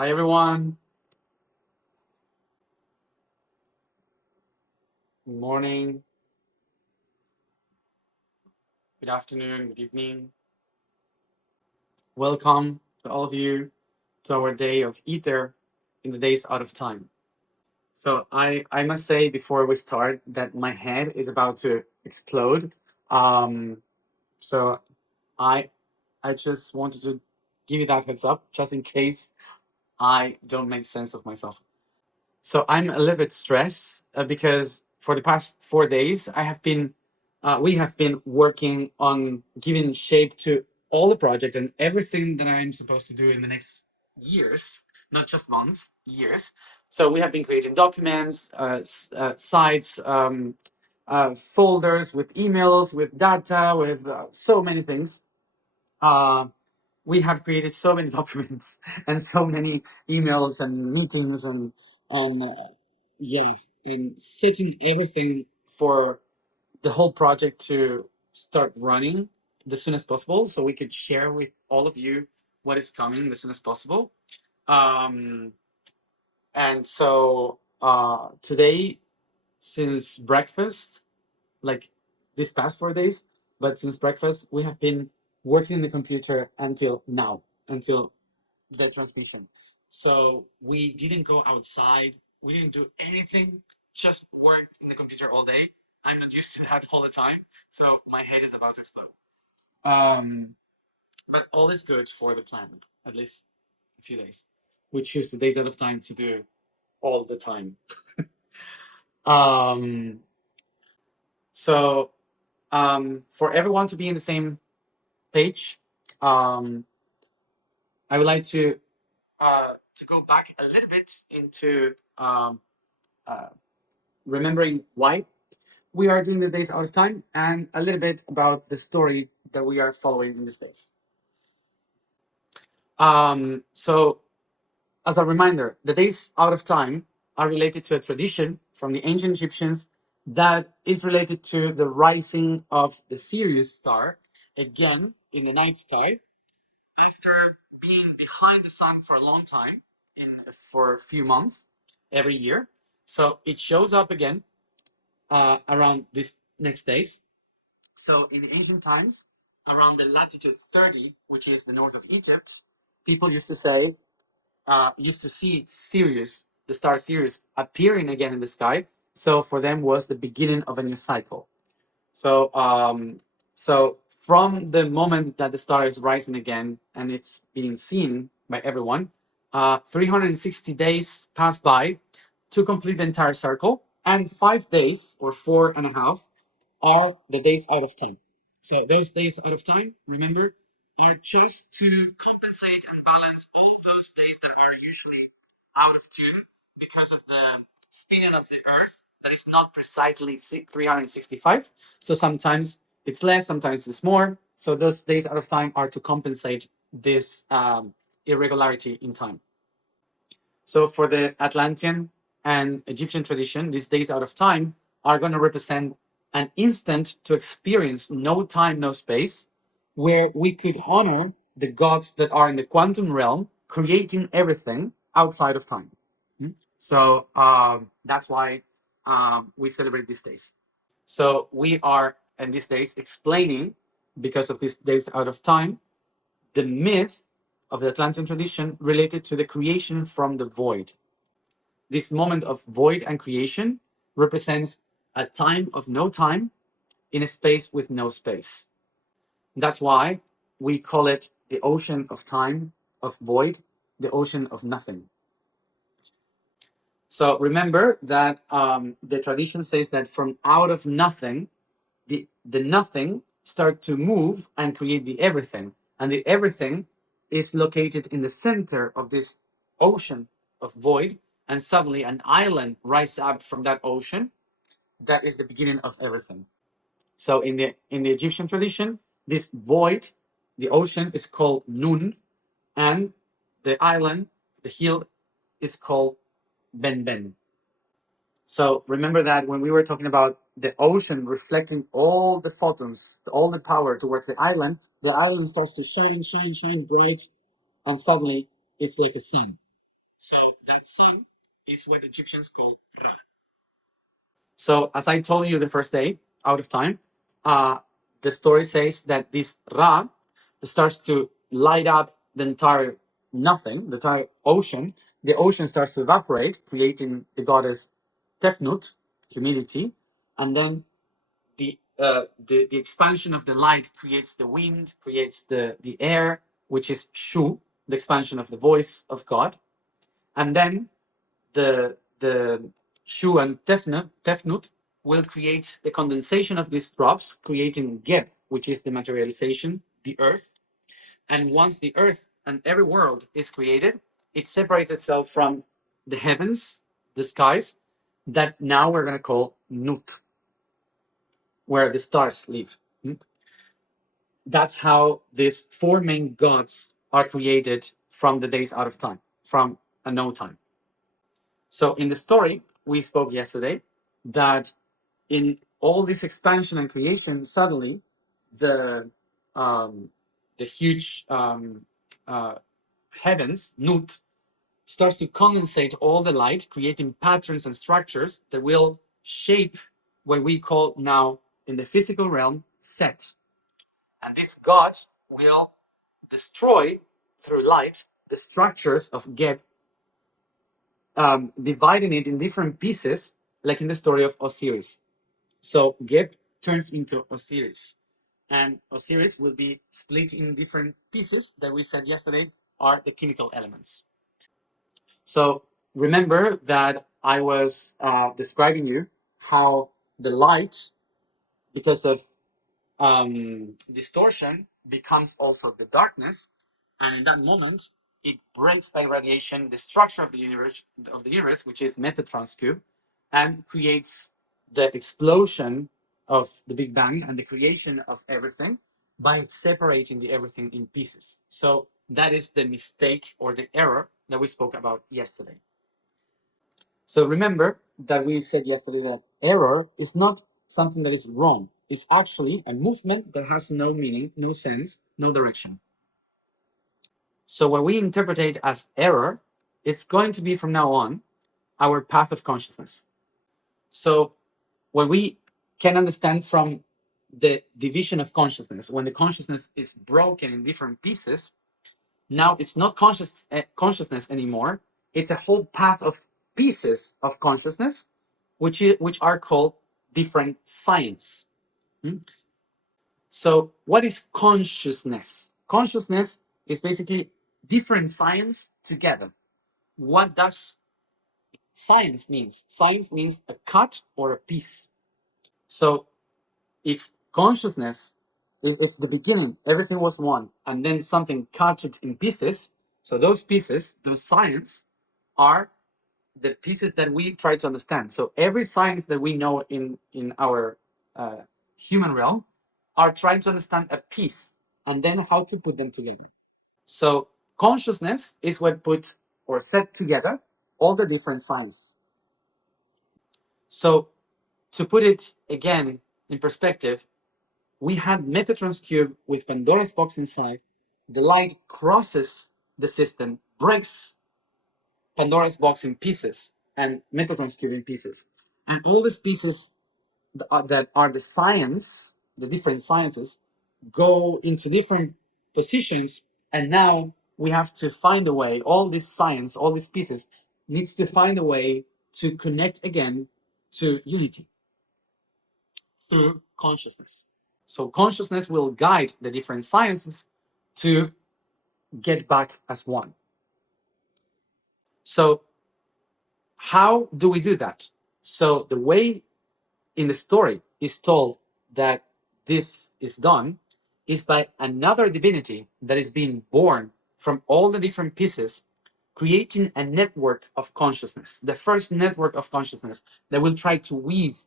Hi, everyone. Good morning, good afternoon, good evening. Welcome to all of you to our day of Ether in the days out of time. So I must say before we start that my head is about to explode. Um, so I I just wanted to give you that heads up just in case I don't make sense of myself. So I'm a little bit stressed because for the past 4 days, we have been working on giving shape to all the project and everything that I'm supposed to do in the next years, not just months, years. So we have been creating documents, sites, folders with emails, with data, with so many things. Uh, we have created so many documents and so many emails and meetings and yeah, and setting everything for the whole project to start running the soon as possible, so we could share with all of you what is coming as soon as possible. Um, and so today, since breakfast, like this past 4 days, but since breakfast, we have been working in the computer until now, until the transmission. So we didn't go outside. We didn't do anything. Just worked in the computer all day. I'm not used to that all the time, so my head is about to explode. Um, but all is good for the plan, at least a few days. We choose the days out of time to do all the time. Um, so for everyone to be in the same page, um, I would like to go back a little bit into uh, remembering why we are doing the days out of time and a little bit about the story that we are following in these days. So, as a reminder, the days out of time are related to a tradition from the ancient Egyptians that is related to the rising of the Sirius star again in the night sky after being behind the sun for a long time, for a few months every year. So it shows up again around these next days. So in ancient times, around the latitude 30, which is the north of Egypt, people used to see Sirius, the star Sirius, appearing again in the sky. So for them was the beginning of a new cycle. So so from the moment that the star is rising again and it's being seen by everyone, 360 days pass by to complete the entire circle, and 5 days or 4.5 are the days out of time. So those days out of time, remember, are just to compensate and balance all those days that are usually out of tune because of the spinning of the Earth that is not precisely 365. So sometimes it's less, sometimes it's more. So those days out of time are to compensate this irregularity in time. So for the Atlantean and Egyptian tradition, these days out of time are going to represent an instant to experience no time, no space, where we could honor the gods that are in the quantum realm, creating everything outside of time. So that's why we celebrate these days. So we are in these days explaining, because of these days out of time, the myth of the Atlantean tradition related to the creation from the void. This moment of void and creation represents a time of no time in a space with no space. That's why we call it the ocean of time, of void, the ocean of nothing. So remember that the tradition says that from out of nothing, the nothing start to move and create the everything. And the everything is located in the center of this ocean of void. And suddenly an island rises up from that ocean. That is the beginning of everything. So in the Egyptian tradition, this void, the ocean, is called Nun, and the island, the hill, is called Ben Ben. So remember that when we were talking about the ocean reflecting all the photons, all the power towards the island starts to shine, shine, shine bright, and suddenly it's like a sun. So that sun is what the Egyptians call Ra. So as I told you the first day, out of time, uh, the story says that this Ra starts to light up the entire nothing, the entire ocean. The ocean starts to evaporate, creating the goddess Tefnut, humidity, and then the expansion of the light creates the wind, creates the air, which is Shu, the expansion of the voice of God, and then the Shu and Tefnut will create the condensation of these drops, creating Geb, which is the materialization, the earth. And once the earth and every world is created, it separates itself from the heavens, the skies, that now we're going to call Nut, where the stars live. That's how these four main gods are created from the days out of time, from a no time. So in the story we spoke yesterday, that in all this expansion and creation, suddenly the um, the huge uh, heavens, Nut, starts to condensate all the light, creating patterns and structures that will shape what we call now in the physical realm Set. And this God will destroy through light the structures of Geb, dividing it in different pieces, like in the story of Osiris. So Geb turns into Osiris, and Osiris will be split in different pieces that we said yesterday are the chemical elements. So remember that I was describing you how the light, because of distortion, becomes also the darkness, and in that moment it breaks by radiation the structure of the universe, which is Metatron's cube, and creates the explosion of the Big Bang and the creation of everything by separating the everything in pieces. So that is the mistake or the error that we spoke about yesterday. So remember that we said yesterday that error is not something that is wrong. It's actually a movement that has no meaning, no sense, no direction. So what we interpret it as error, it's going to be from now on our path of consciousness. So what we can understand from the division of consciousness, when the consciousness is broken in different pieces, now it's not consciousness anymore. It's a whole path of pieces of consciousness, which are called different science. So what is consciousness? Consciousness is basically different science together. What does science means? Science means a cut or a piece. So if consciousness, if the beginning everything was one and then something cut it in pieces, so those pieces, those science, are the pieces that we try to understand. So every science that we know in our human realm are trying to understand a piece and then how to put them together. So consciousness is what put or set together all the different sciences. So to put it again in perspective, we had Metatron's cube with Pandora's box inside. The light crosses the system, breaks Pandora's box in pieces, and Metatron's cube in pieces. And all these pieces that are the science, the different sciences, go into different positions. And now we have to find a way, all this science, all these pieces needs to find a way to connect again to unity through consciousness. So consciousness will guide the different sciences to get back as one. So how do we do that? So the way in the story is told that this is done is by another divinity that is being born from all the different pieces, creating a network of consciousness, the first network of consciousness that will try to weave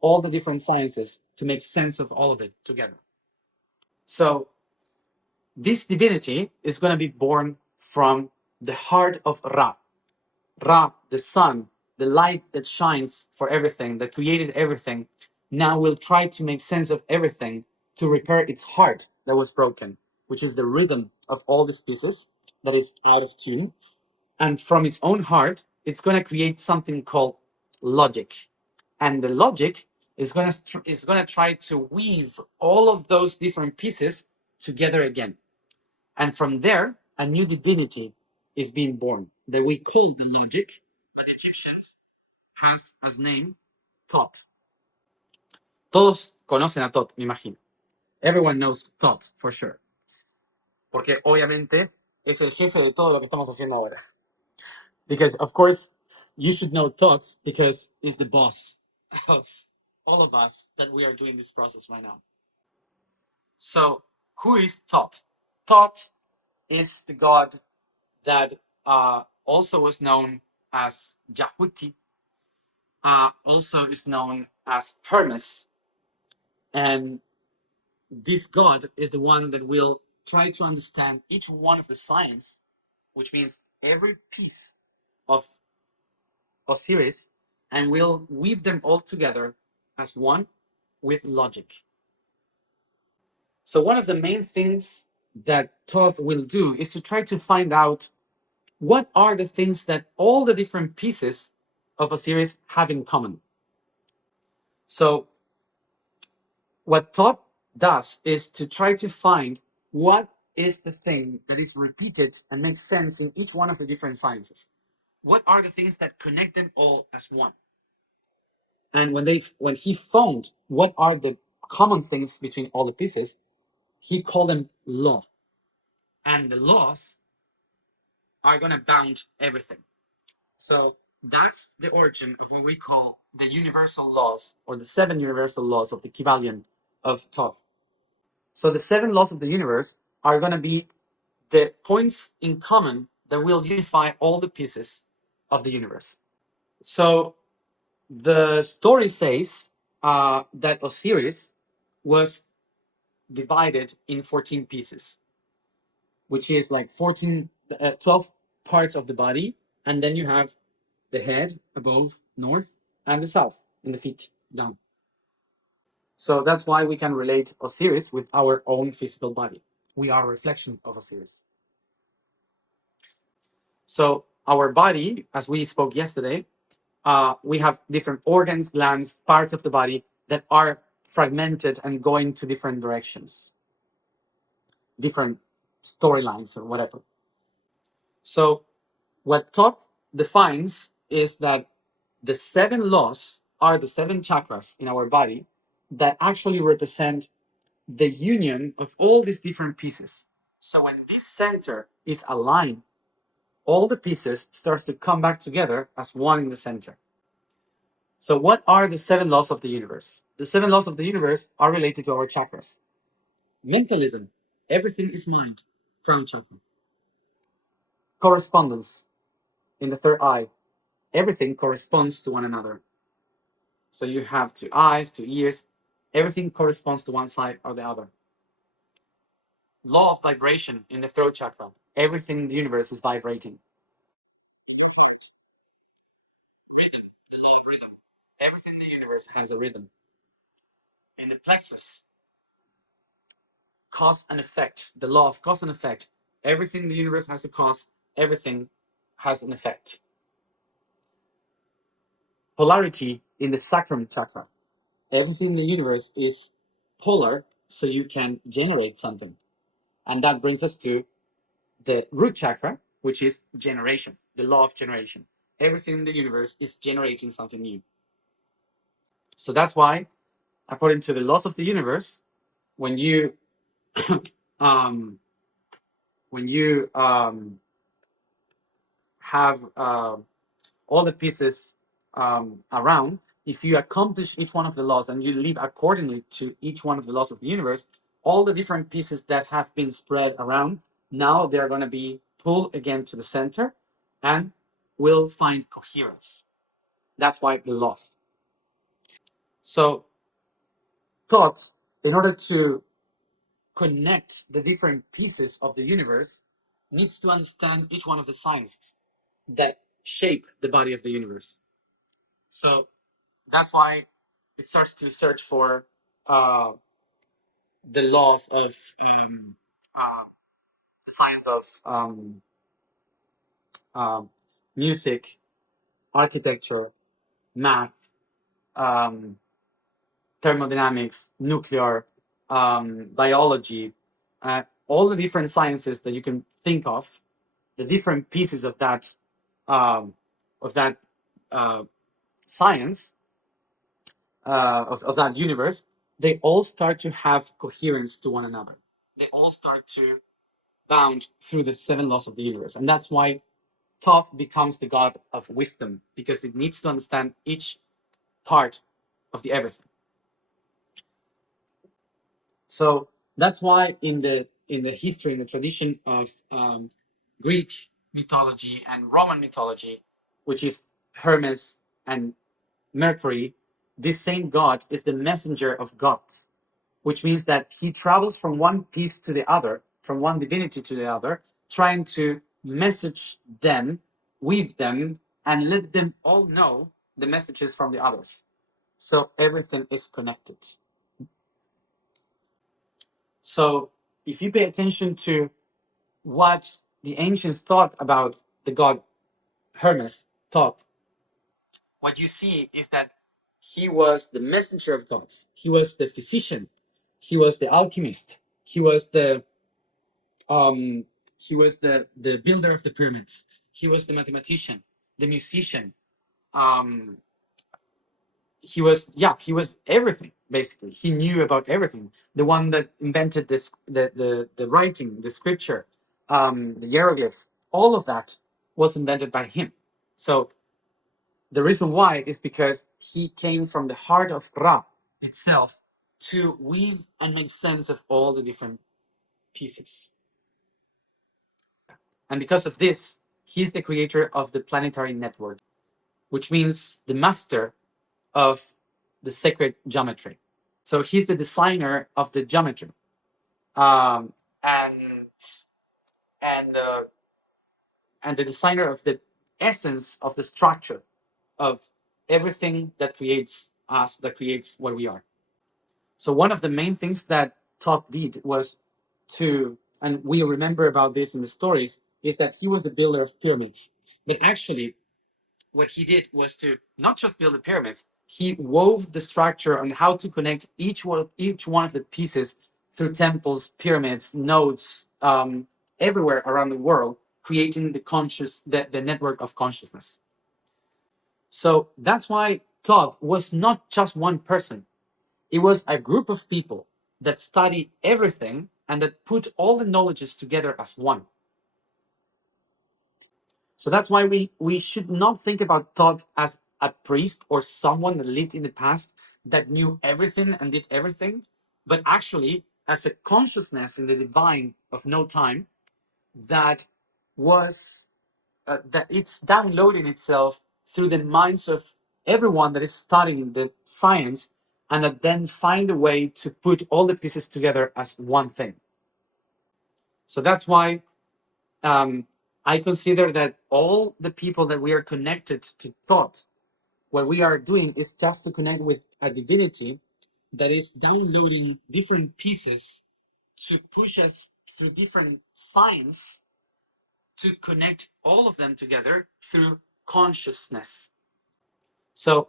all the different sciences to make sense of all of it together. So this divinity is going to be born from the heart of Ra. Ra, the sun, the light that shines for everything, that created everything, now will try to make sense of everything to repair its heart that was broken, which is the rhythm of all these pieces that is out of tune. And from its own heart, it's going to create something called logic. And the logic is going to try to weave all of those different pieces together again. And from there, a new divinity is being born that we call the logic, but the Egyptians has as name Thoth. Todos conocen a Thoth, me imagino. Everyone knows Thoth for sure. Porque obviamente es el jefe de todo lo que estamos haciendo ahora. Because of course you should know Thoth because he's the boss of all of us that we are doing this process right now. So who is Thoth? Thoth is the god that also was known as Yahuti, also is known as Hermes. And this god is the one that will try to understand each one of the signs, which means every piece of Osiris, and will weave them all together as one with logic. So one of the main things that Thoth will do is to try to find out what are the things that all the different pieces of Osiris have in common. So what Thoth does is to try to find what is the thing that is repeated and makes sense in each one of the different sciences. What are the things that connect them all as one? And when he found what are the common things between all the pieces, he called them law. And the laws are gonna bound everything. So that's the origin of what we call the universal laws, or the 7 universal laws of the Kybalion of Thoth. So the 7 laws of the universe are gonna be the points in common that will unify all the pieces of the universe. So the story says that Osiris was divided in 14 pieces, which is like 12 parts of the body. And then you have the head above, north, and the south, and the feet down. So that's why we can relate Osiris with our own physical body. We are a reflection of Osiris. So our body, as we spoke yesterday, we have different organs, glands, parts of the body that are fragmented and going to different directions, different storylines or whatever. So what Thoth defines is that the 7 laws are the 7 chakras in our body that actually represent the union of all these different pieces. So when this center is aligned, all the pieces starts to come back together as one in the center. So what are the 7 laws of the universe? The 7 laws of the universe are related to our chakras. Mentalism, everything is mind, crown chakra. Correspondence, in the third eye, everything corresponds to one another. So you have 2 eyes, 2 ears, everything corresponds to one side or the other. Law of vibration in the throat chakra, everything in the universe is vibrating. Rhythm, the law of rhythm, everything in the universe has a rhythm. In the plexus, cause and effect, the law of cause and effect, everything in the universe has a cause, everything has an effect. Polarity in the sacrum chakra, everything in the universe is polar, so you can generate something. And that brings us to the root chakra, which is generation, the law of generation. Everything in the universe is generating something new. So that's why, according to the laws of the universe, when you um, have all the pieces around, if you accomplish each one of the laws and you live accordingly to each one of the laws of the universe, all the different pieces that have been spread around, now they're going to be pulled again to the center and will find coherence. That's why the laws. So Thoth, in order to connect the different pieces of the universe, needs to understand each one of the sciences that shape the body of the universe. So that's why it starts to search for the laws of the science of music, architecture, math, um, thermodynamics, nuclear, biology, all the different sciences that you can think of, the different pieces um, of that uh, science, of that universe, they all start to have coherence to one another. They all start to bound through the seven laws of the universe. And that's why Thoth becomes the god of wisdom, because it needs to understand each part of the everything. So that's why in the history, in the tradition of Greek mythology and Roman mythology, which is Hermes and Mercury, this same god is the messenger of gods, which means that he travels from one piece to the other, from one divinity to the other, trying to message them, weave them, and let them all know the messages from the others. So everything is connected. So if you pay attention to what the ancients thought about the god Hermes, Thoth, what you see is that he was the messenger of gods. He was the physician. He was the alchemist. He was the um, the builder of the pyramids. He was the mathematician, the musician. Um, he was everything basically. He knew about everything. The one that invented this, the writing, the scripture, the hieroglyphs, all of that was invented by him. So the reason why is because he came from the heart of Ra itself to weave and make sense of all the different pieces. And because of this, he's the creator of the planetary network, which means the master of the sacred geometry. So he's the designer of the geometry, um, and and uh, and the designer of the essence of the structure of everything that creates us, that creates what we are. So one of the main things that Thoth did was to, and we remember about this in the stories, is that he was the builder of pyramids. But actually, what he did was to not just build the pyramids, he wove the structure on how to connect each one of the pieces through temples, pyramids, nodes, everywhere around the world, creating the network of consciousness. So that's why Thoth was not just one person. It was a group of people that study everything and that put all the knowledges together as one. So that's why we should not think about Thoth as a priest or someone that lived in the past that knew everything and did everything, but actually as a consciousness in the divine of no time that was that it's downloading itself through the minds of everyone that is studying the science, and that then find a way to put all the pieces together as one thing. So that's why I consider that all the people that we are connected to Thoth, what we are doing is just to connect with a divinity that is downloading different pieces to push us through different science to connect all of them together through consciousness. So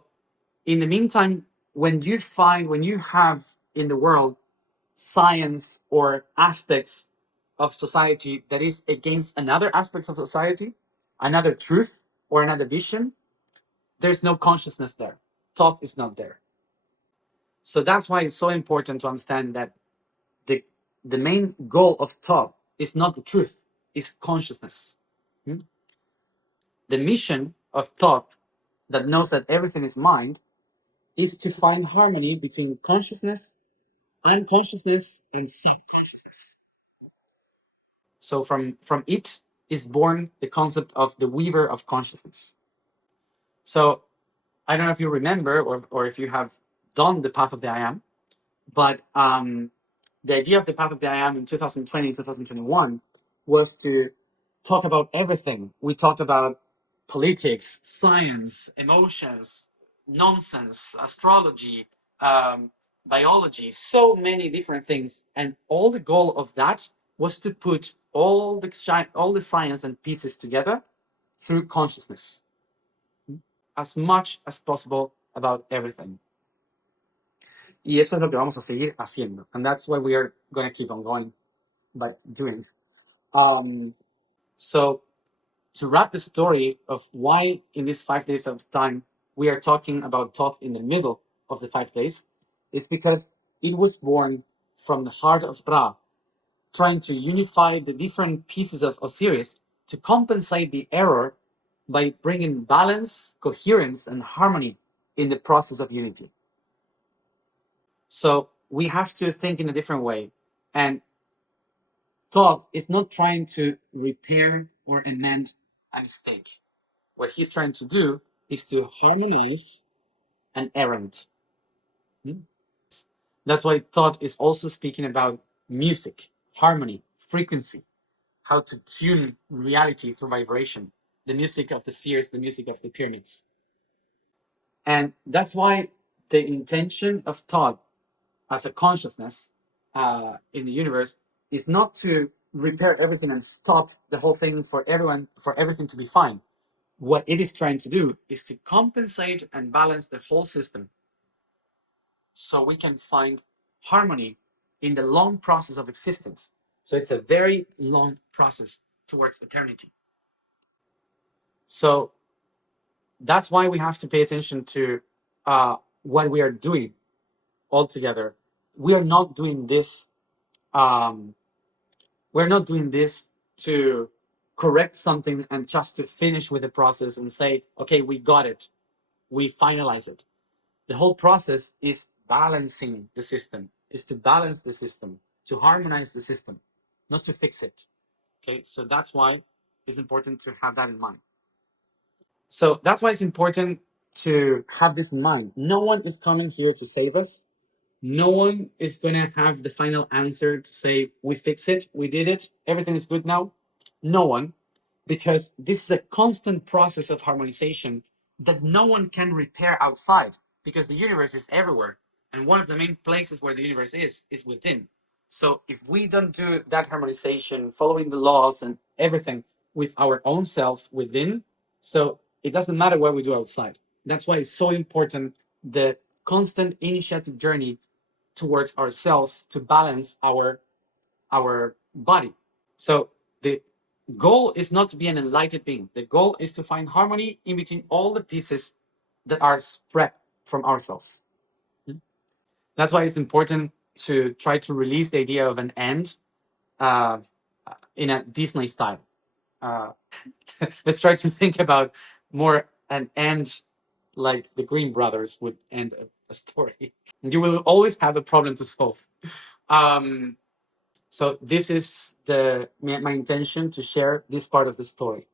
in the meantime, when you have in the world science or aspects of society that is against another aspect of society, another truth or another vision, there's no consciousness there. Thought is not there. So that's why it's so important to understand that the the main goal of thought is not the truth, is consciousness. Hmm? The mission of thought that knows that everything is mind is to find harmony between consciousness, unconsciousness, and subconsciousness. So from it is born the concept of the weaver of consciousness. So I don't know if you remember or if you have done the path of the I am, but the idea of the path of the I am in 2020, 2021 was to talk about everything. We talked about politics, science, emotions, nonsense, astrology, um, biology, so many different things. And all the goal of that was to put all the science and pieces together through consciousness as much as possible about everything. Y eso es lo que vamos a seguir haciendo. And that's what we are going to keep on going by doing. So to wrap the story of why in these 5 days of time we are talking about Thoth in the middle of the 5 days, is because it was born from the heart of Ra, trying to unify the different pieces of Osiris to compensate the error by bringing balance, coherence, and harmony in the process of unity. So we have to think in a different way. And Thoth is not trying to repair or amend a mistake. What he's trying to do is to harmonize an errand. That's why Thoth is also speaking about music, harmony, frequency, how to tune reality through vibration, the music of the spheres, the music of the pyramids. And that's why the intention of Thoth as a consciousness in the universe is not to repair everything and stop the whole thing for everyone, for everything to be fine. What it is trying to do is to compensate and balance the whole system so we can find harmony in the long process of existence. So it's a very long process towards eternity. So that's why we have to pay attention to what we are doing altogether. We are not doing this. We're not doing this to correct something and just to finish with the process and say, okay, we got it, we finalize it. The whole process is balancing the system, is to balance the system, to harmonize the system, not to fix it. Okay, so that's why it's important to have that in mind. So that's why it's important to have this in mind. No one is coming here to save us. No one is going to have the final answer to say, we fix it, we did it, everything is good now. No one, because this is a constant process of harmonization that no one can repair outside, because the universe is everywhere. And one of the main places where the universe is within. So if we don't do that harmonization, following the laws and everything with our own self within, so it doesn't matter what we do outside. That's why it's so important, the constant initiative journey towards ourselves to balance our body. So the goal is not to be an enlightened being. The goal is to find harmony in between all the pieces that are spread from ourselves. That's why it's important to try to release the idea of an end in a Disney style. Let's try to think about more an end like the Green Brothers would end a story. You will always have a problem to solve. So this is my intention to share this part of the story.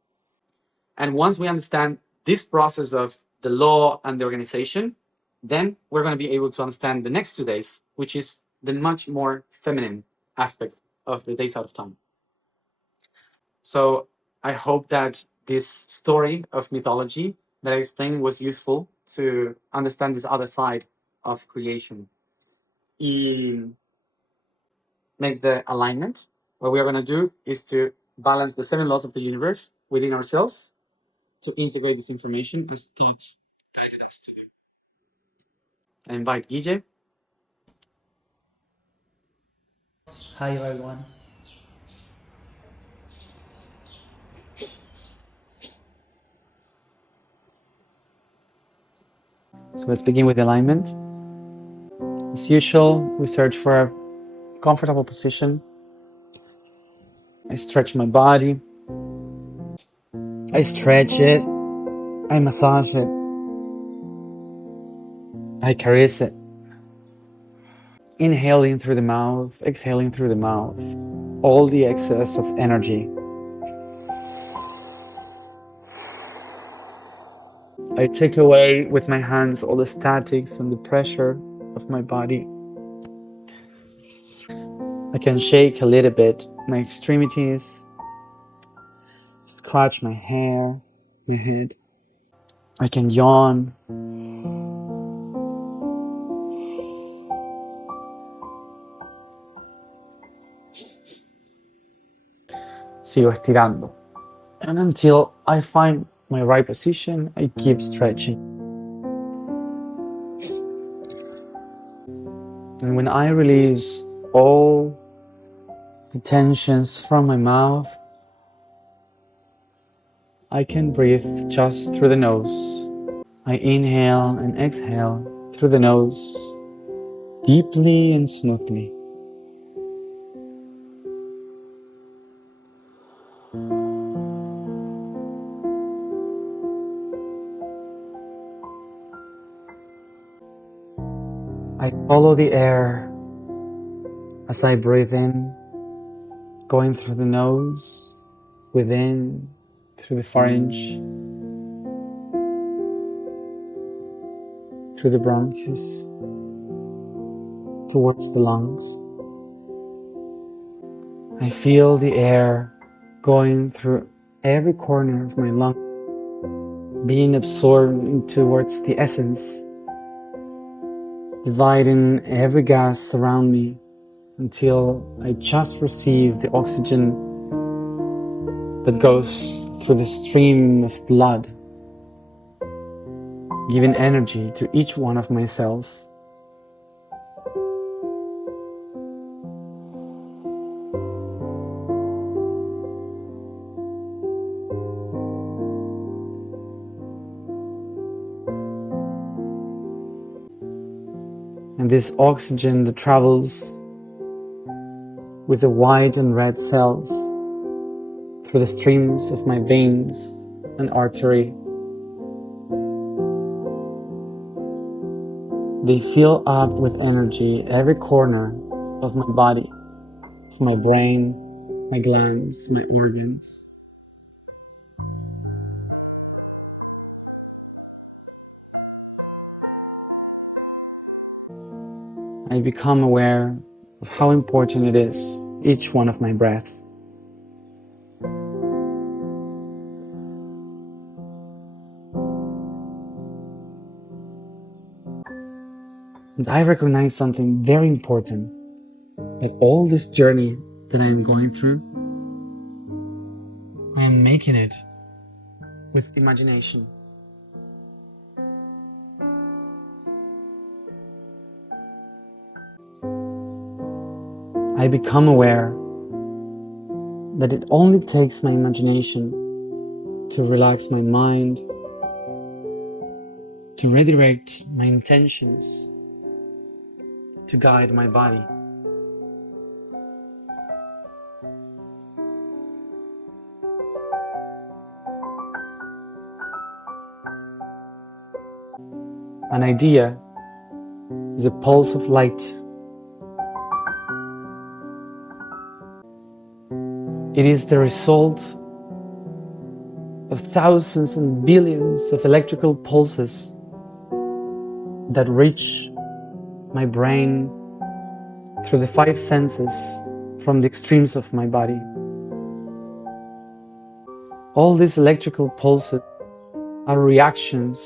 And once we understand this process of the law and the organization, then we're going to be able to understand the next 2 days, which is the much more feminine aspect of the days out of time. So I hope that this story of mythology that I explained was useful to understand this other side of creation. Make the alignment. What we are going to do is to balance the 7 laws of the universe within ourselves to integrate this information as Thoth guided us to do. I invite Guille. Hi everyone. So let's begin with the alignment. As usual, we search for a comfortable position. I stretch my body. I stretch it. I massage it. I caress it. Inhaling through the mouth, exhaling through the mouth. All the excess of energy. I take away with my hands all the statics and the pressure of my body. I can shake a little bit my extremities, scratch my hair, my head. I can yawn. Sigo estirando. And until I find my right position, I keep stretching. And when I release all the tensions from my mouth, I can breathe just through the nose. I inhale and exhale through the nose, deeply and smoothly. I follow the air as I breathe in, going through the nose, within, through the pharynx, through the bronchus, towards the lungs. I feel the air going through every corner of my lung, being absorbed towards the essence, dividing every gas around me until I just receive the oxygen that goes through the stream of blood, giving energy to each one of my cells. And this oxygen that travels with the white and red cells through the streams of my veins and artery, they fill up with energy every corner of my body, of my brain, my glands, my organs. I become aware of how important it is, each one of my breaths. And I recognize something very important, that all this journey that I am going through, I am making it with imagination. I become aware that it only takes my imagination to relax my mind, to redirect my intentions, to guide my body. An idea is a pulse of light. It is the result of thousands and billions of electrical pulses that reach my brain through the 5 senses from the extremes of my body. All these electrical pulses are reactions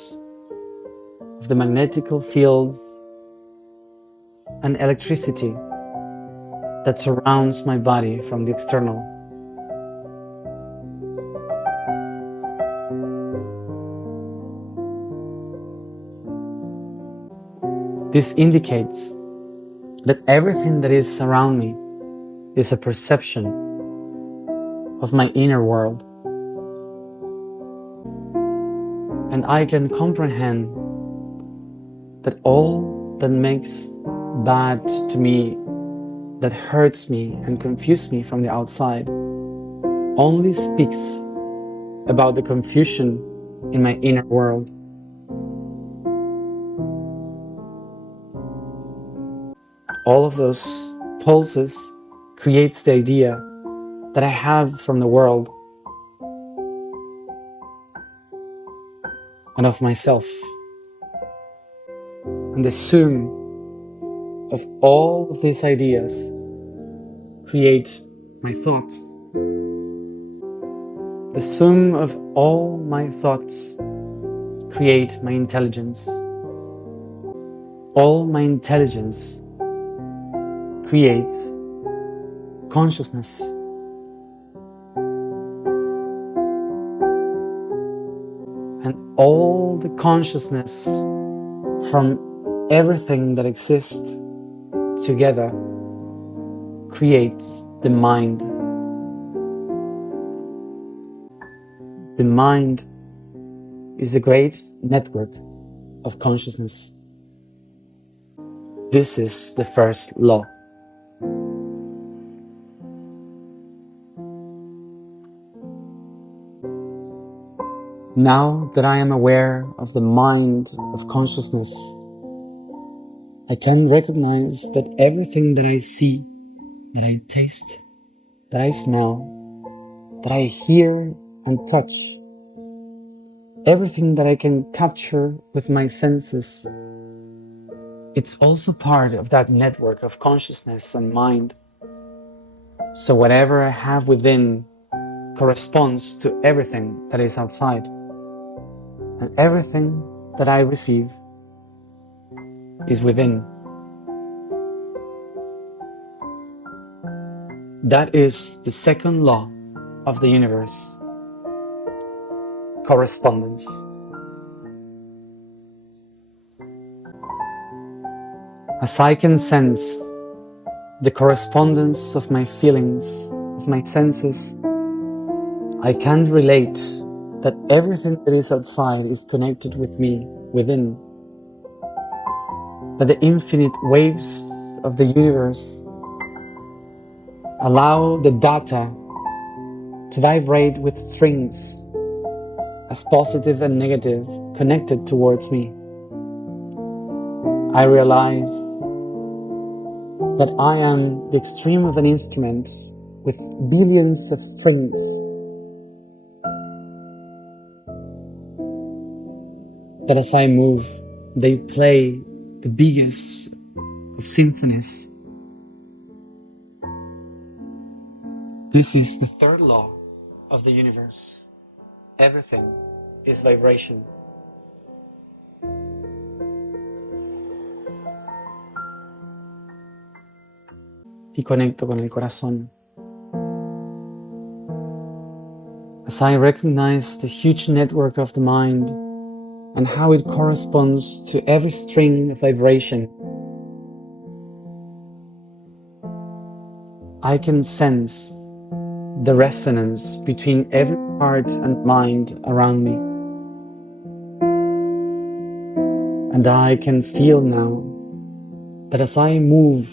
of the magnetical fields and electricity that surrounds my body from the external. This indicates that everything that is around me is a perception of my inner world. And I can comprehend that all that makes bad to me, that hurts me and confuses me from the outside, only speaks about the confusion in my inner world. All of those pulses creates the idea that I have from the world and of myself. And the sum of all of these ideas create my thoughts. The sum of all my thoughts create my intelligence. All my intelligence creates consciousness. and all the consciousness from everything that exists together creates the mind. The mind is a great network of consciousness. This is the first law. Now that I am aware of the mind of consciousness, I can recognize that everything that I see, that I taste, that I smell, that I hear and touch, everything that I can capture with my senses, it's also part of that network of consciousness and mind. So whatever I have within corresponds to everything that is outside, and everything that I receive is within. That is the second law of the universe: correspondence. As I can sense the correspondence of my feelings, of my senses, I can relate that everything that is outside is connected with me within. That the infinite waves of the universe allow the data to vibrate with strings as positive and negative connected towards me. I realize that I am the extreme of an instrument with billions of strings. That as I move, they play the biggest of symphonies. This is the third law of the universe. Everything is vibration. Y conecto con el corazón. As I recognize the huge network of the mind and how it corresponds to every string of vibration, I can sense the resonance between every heart and mind around me. And I can feel now that as I move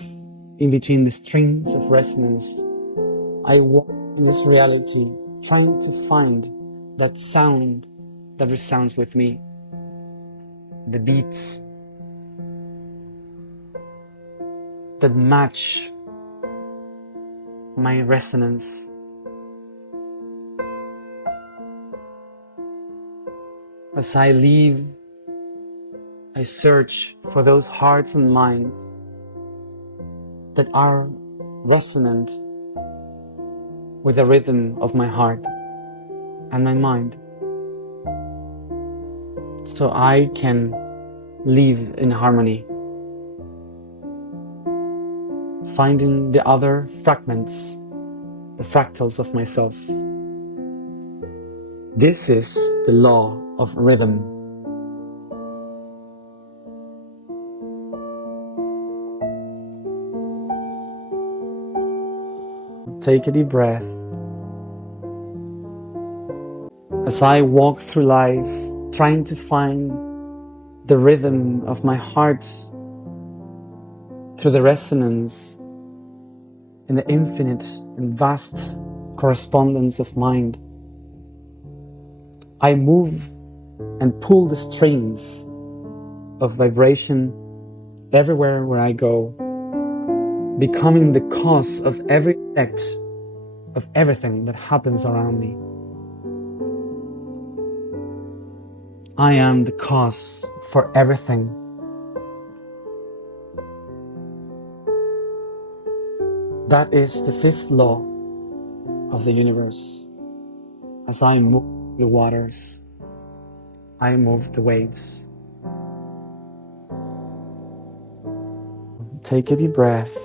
in between the strings of resonance, I walk in this reality trying to find that sound that resounds with me, the beats that match my resonance. As I leave, I search for those hearts and minds that are resonant with the rhythm of my heart and my mind, so I can live in harmony, finding the other fragments, the fractals of myself. This is the law of rhythm. Take a deep breath. As I walk through life, trying to find the rhythm of my heart through the resonance in the infinite and vast correspondence of mind, I move and pull the strings of vibration everywhere where I go, becoming the cause of every effect of everything that happens around me. I am the cause for everything. That is the fifth law of the universe. As I move the waters, I move the waves. Take a deep breath.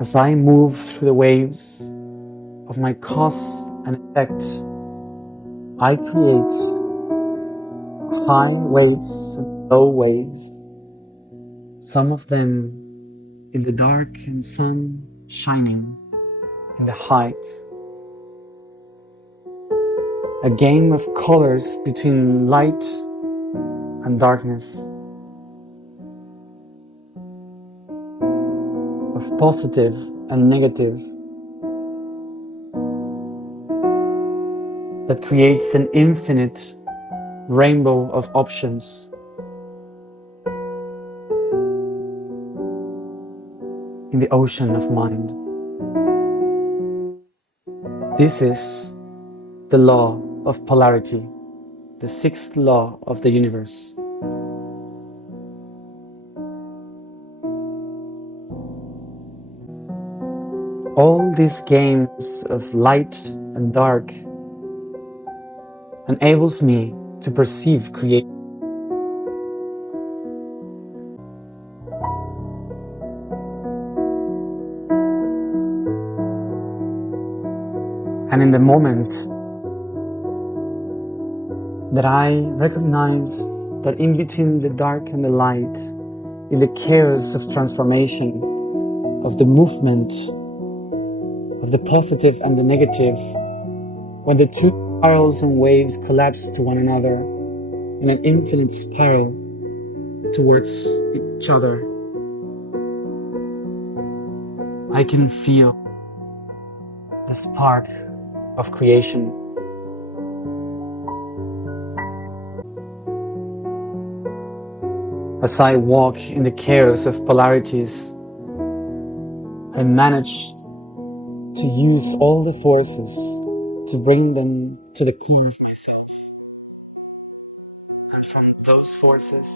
As I move through the waves of my cause and effect, I create high waves and low waves, some of them in the dark and sun shining in the height. A game of colors between light and darkness, of positive and negative, that creates an infinite rainbow of options. In the ocean of mind. This is the law of polarity, the sixth law of the universe. All these games of light and dark enables me to perceive creation. And in the moment that I recognize that in between the dark and the light, in the chaos of transformation, of the movement, of the positive and the negative, when the two spirals and waves collapse to one another in an infinite spiral towards each other, I can feel the spark of creation. As I walk in the chaos of polarities, I manage to use all the forces to bring them to the core of myself. And from those forces,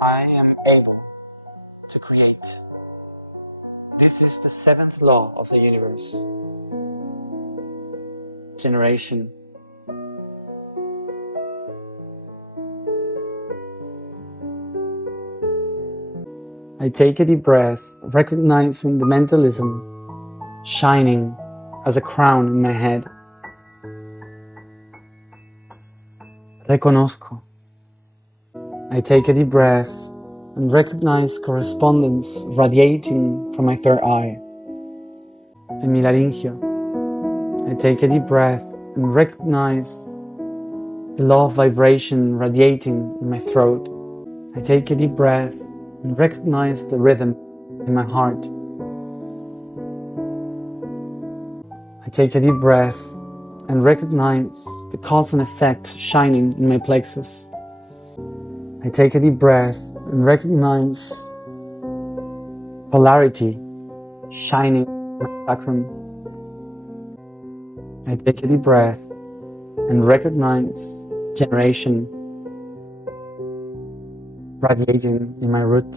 I am able to create. This is the seventh law of the universe. Generation. I take a deep breath, recognizing the mentalism shining as a crown in my head. Reconozco. I take a deep breath and recognize correspondence radiating from my third eye. En mi laringio. I take a deep breath and recognize the law of vibration radiating in my throat. I take a deep breath and recognize the rhythm in my heart. I take a deep breath and recognize the cause and effect shining in my plexus. I take a deep breath and recognize polarity shining in my sacrum. I take a deep breath and recognize generation radiating in my root.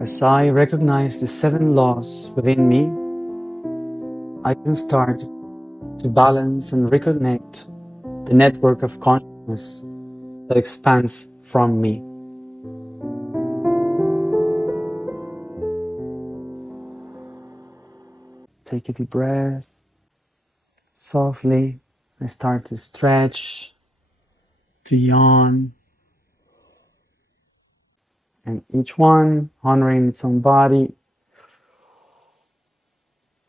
As I recognize the seven laws within me, I can start to balance and reconnect the network of consciousness that expands from me. Take a deep breath. Softly, I start to stretch, to yawn, and each one honoring its own body.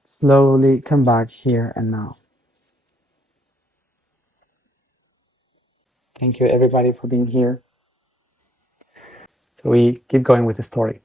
Slowly come back here and now. Thank you everybody for being here. So we keep going with the story.